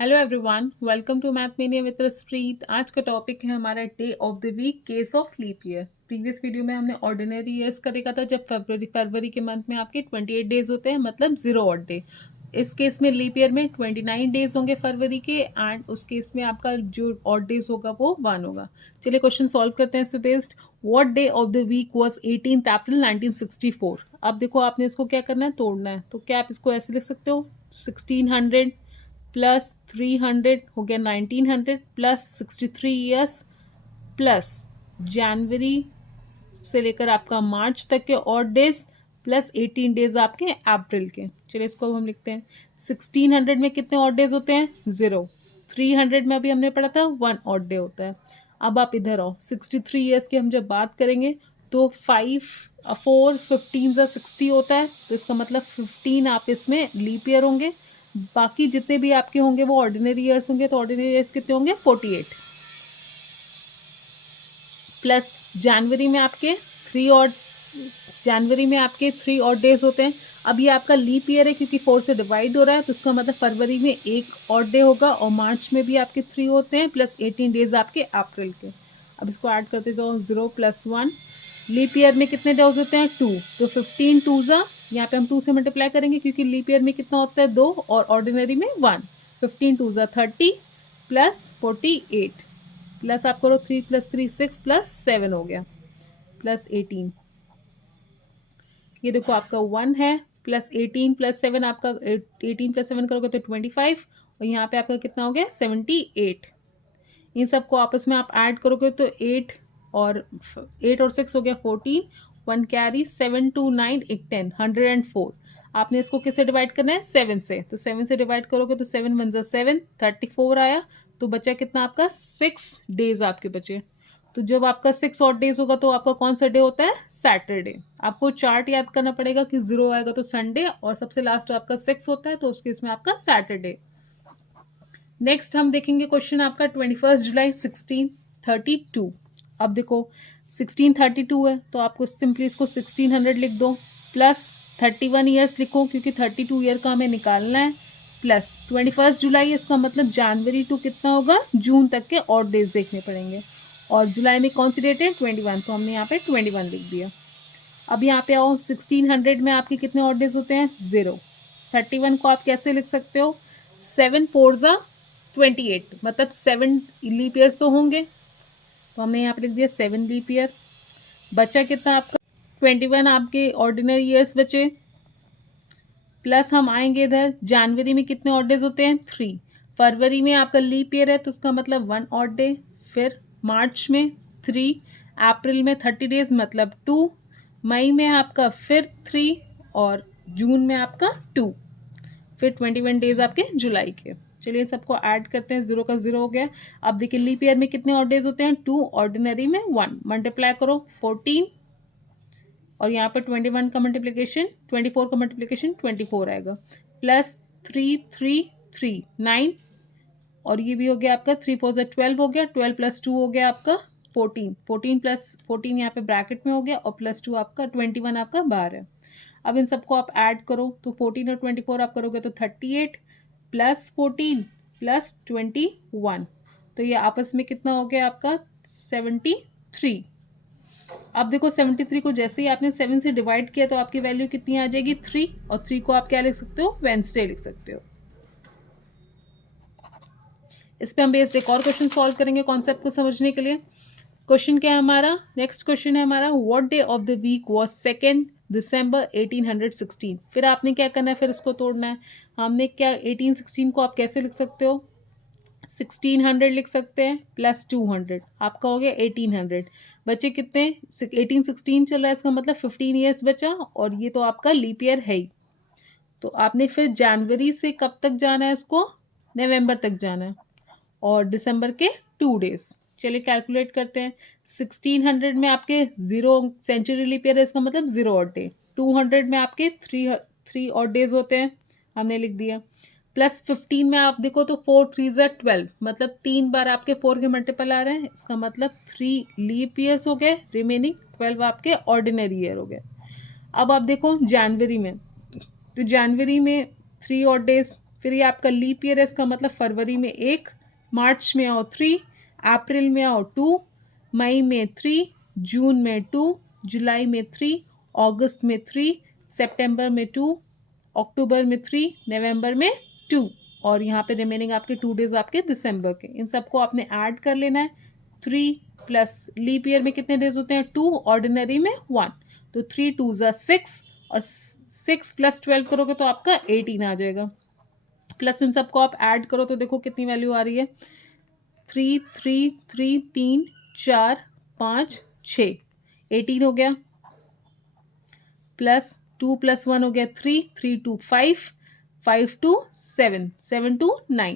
Hello everyone, welcome to math mania with Raspreet. आज का topic है हमारा day of the week, case of leap year. Previous video में हमने ऑर्डिनरी ईयर्स का देखा था, जब फरवरी के मंथ में आपके 28 डेज होते हैं, मतलब 0 ऑड डे। इस केस में लीप ईयर में 29 डेज होंगे फरवरी के, एंड उस केस में आपका जो ऑड डेज होगा वो 1 होगा। चलिए क्वेश्चन सॉल्व करते हैं इस पे based. What day of the week was 18 April 1964। अब देखो आपने इसको क्या करना है, तोड़ना है। तो क्या आप इसको ऐसे लिख सकते हो, 1600 प्लस 300 हो गया 1900 प्लस 63 ईयर्स प्लस जनवरी से लेकर आपका मार्च तक के ऑड डेज प्लस 18 डेज आपके अप्रैल के। चलिए इसको अब हम लिखते हैं। 1600 में कितने ऑड डेज होते हैं, 0। 300 में अभी हमने पढ़ा था 1 ऑड डे होता है। अब आप इधर आओ, 63 ईयर्स की हम जब बात करेंगे तो 5 4 15 60 होता है, तो इसका मतलब 15 आप इसमें लीप ईयर होंगे। बाकी जितने भी आपके होंगे वो ऑर्डिनरी ईयर्स होंगे, तो ऑर्डिनरी ईयर्स कितने होंगे, 48 प्लस जनवरी में आपके 3 ऑड डेज होते हैं। अब ये आपका लीप ईयर है क्योंकि 4 से डिवाइड हो रहा है, तो इसका मतलब फरवरी में 1 ऑड डे होगा और मार्च में भी आपके 3 होते हैं प्लस 18 डेज आपके अप्रैल के। अब इसको ऐड करते जाओ, 0 + 1। लीप ईयर में कितने डेज होते हैं, 2, तो 15 2 ज़ा, यहाँ पे हम 2 से मल्टीप्लाई करेंगे क्योंकि लीप ईयर में कितना होता है, 2, और ऑर्डिनरी में 1। 15 2 ज़ा 30 प्लस 48 प्लस आप करो 3 + 3 6 प्लस 7 हो गया प्लस 18। ये देखो आपका 1 है प्लस 18 + 7, आपका 18 + 7 करोगे तो 25, और यहाँ पे आपका कितना हो गया, 78। इन सबको आपस में आप ऐड करोगे तो 8 और 6 हो गया 14, 1 कैरी, 7 2 9 1 10, 104। आपने इसको किससे डिवाइड करना है, 7 से। तो 7 से डिवाइड करोगे तो 7 1 ज़ा 7, 34 आया। तो बचा कितना आपका, 6 डेज आपके बचे। तो जब आपका 6 ऑड डेज होगा तो आपका कौन सा डे होता है, सैटरडे। आपको चार्ट याद करना पड़ेगा कि 0 आएगा तो संडे, और सबसे लास्ट आपका 6 होता है, तो उसके इसमें आपका सैटरडे। नेक्स्ट हम देखेंगे क्वेश्चन आपका 21 जुलाई 1632। अब देखो 1632 है, तो आपको सिंपली इसको 1600 लिख दो, प्लस 31 ईयर्स लिखो क्योंकि 32 ईयर का हमें निकालना है, प्लस 21 जुलाई, इसका मतलब जनवरी टू कितना होगा, जून तक के ऑड डेज देखने पड़ेंगे। और जुलाई में कौन सी डेट है, 21, तो हमने यहाँ पे 21 लिख दिया। अब यहाँ पे आओ, 1600 में आपके कितने ऑड डेज होते हैं, 0। 31 को आप कैसे लिख सकते हो, 7 4 ज़ा 28, मतलब 7 लीप ईयर्स तो होंगे, तो हमने यहाँ पे लिख दिया 7 लीप ईयर। बचा कितना आपका, 21 आपके ऑर्डिनरी ईयर्स बचे, प्लस हम आएंगे इधर, जनवरी में कितने ऑड डेज होते हैं, 3। फरवरी में आपका लीप ईयर है तो उसका मतलब 1 ऑड डे, फिर मार्च में 3, अप्रैल में 30 डेज मतलब 2, मई में आपका फिर 3, और जून में आपका 2, फिर 21 डेज आपके जुलाई के। चलिए सबको ऐड करते हैं, 0 का 0 हो गया। अब देखिए लीप ईयर में कितने ऑड डेज होते हैं, 2, ऑर्डिनरी में 1, मल्टीप्लाई करो 14, और यहाँ पर 21 का मल्टीप्लिकेशन 24 का मल्टीप्लिकेशन 24 आएगा, प्लस 3 3 3 9, और ये भी हो गया आपका 3 4 ज़ा 12 हो गया, 12 + 2 हो गया आपका 14, 14 + 14 यहाँ पे ब्रैकेट में हो गया, और प्लस 2 आपका 21 आपका बाहर है। अब इन सबको आप ऐड करो तो 14 और 24 आप करोगे तो 38 प्लस 14 प्लस 21, तो ये आपस में कितना हो गया आपका, 73। अब देखो 73 को जैसे ही आपने 7 से डिवाइड किया तो आपकी वैल्यू कितनी आ जाएगी, 3, और 3 को आप क्या लिख सकते हो, वेंसडे लिख सकते हो। इस पे हम बेस्ड एक और क्वेश्चन सॉल्व करेंगे कॉन्सेप्ट को समझने के लिए। क्वेश्चन क्या है हमारा, नेक्स्ट क्वेश्चन है हमारा, what day of the week was 2 December 1816। फिर आपने क्या करना है, फिर उसको तोड़ना है। हमने क्या, 1816 को आप कैसे लिख सकते हो, 1600 लिख सकते हैं प्लस 200, आपका हो गया 1800। बचे कितने, 1816 चल रहा है, इसका मतलब 15 ईयर्स बचा, और ये तो आपका लीप ईयर है ही। तो आपने फिर जनवरी से कब तक जाना है, इसको नवंबर तक जाना है, और दिसंबर के 2 डेज। चलिए कैलकुलेट करते हैं। 1600 में आपके 0 सेंचुरी लीप ईयर है, इसका मतलब 0 ऑड डे। 200 में आपके 3 ऑड डेज होते हैं, हमने लिख दिया। प्लस 15 में आप देखो तो 4 3 ज़ा 12, मतलब 3 बार आपके 4 के मल्टीपल आ रहे हैं, इसका मतलब 3 लीप ईयर्स हो गए, रिमेनिंग 12 आपके ऑर्डिनरी ईयर हो गए। अब आप देखो जनवरी में, तो जनवरी में 3 ऑड डेज, फिर ये आपका लीप ईयर है, इसका मतलब फरवरी में 1, मार्च में आओ 3, अप्रैल में आओ 2, मई में 3, जून में 2, जुलाई में 3, अगस्त में 3, सितंबर में 2, अक्टूबर में 3, नवंबर में 2 और यहाँ पे रिमेनिंग आपके 2 डेज आपके दिसंबर के। इन सबको आपने ऐड कर लेना है। 3 प्लस लीप ईयर में कितने डेज होते हैं? 2, ऑर्डिनरी में 1, तो 3 2 ज़ा 6 और 6 प्लस 12 करोगे तो आपका 18 आ जाएगा। प्लस इन सबको आप ऐड करो तो देखो कितनी वैल्यू आ रही है। 3 3 3 3 4 5 6, 18 हो गया। प्लस 2 प्लस 1 हो गया 3, 3 2 5, 5 2 7, 7 2 9,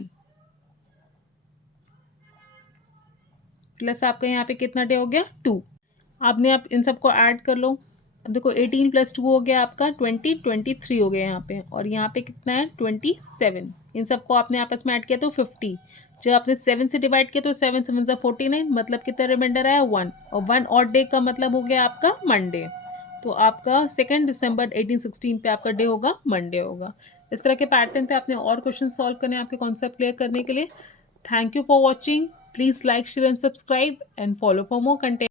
प्लस आपका यहाँ पे कितना डे हो गया? 2। आपने आप इन सबको ऐड कर लो। अब देखो 18 प्लस 2 हो गया आपका 20, 23 हो गया यहाँ पे, और यहाँ पे कितना है? 27। इन सबको आपने आपस में ऐड किया तो 50। जब आपने 7 से डिवाइड किया तो 7 7 ज़ा 49, मतलब कितना रिमाइंडर आया? 1, और 1 और डे का मतलब हो गया आपका मंडे। तो आपका 2 दिसंबर 1816 पे आपका डे होगा, मंडे होगा। इस तरह के पैटर्न पे आपने और क्वेश्चन सॉल्व करने हैं आपके कॉन्सेप्ट क्लियर करने के लिए। Thank you for watching. Please like, share and subscribe and follow for more content.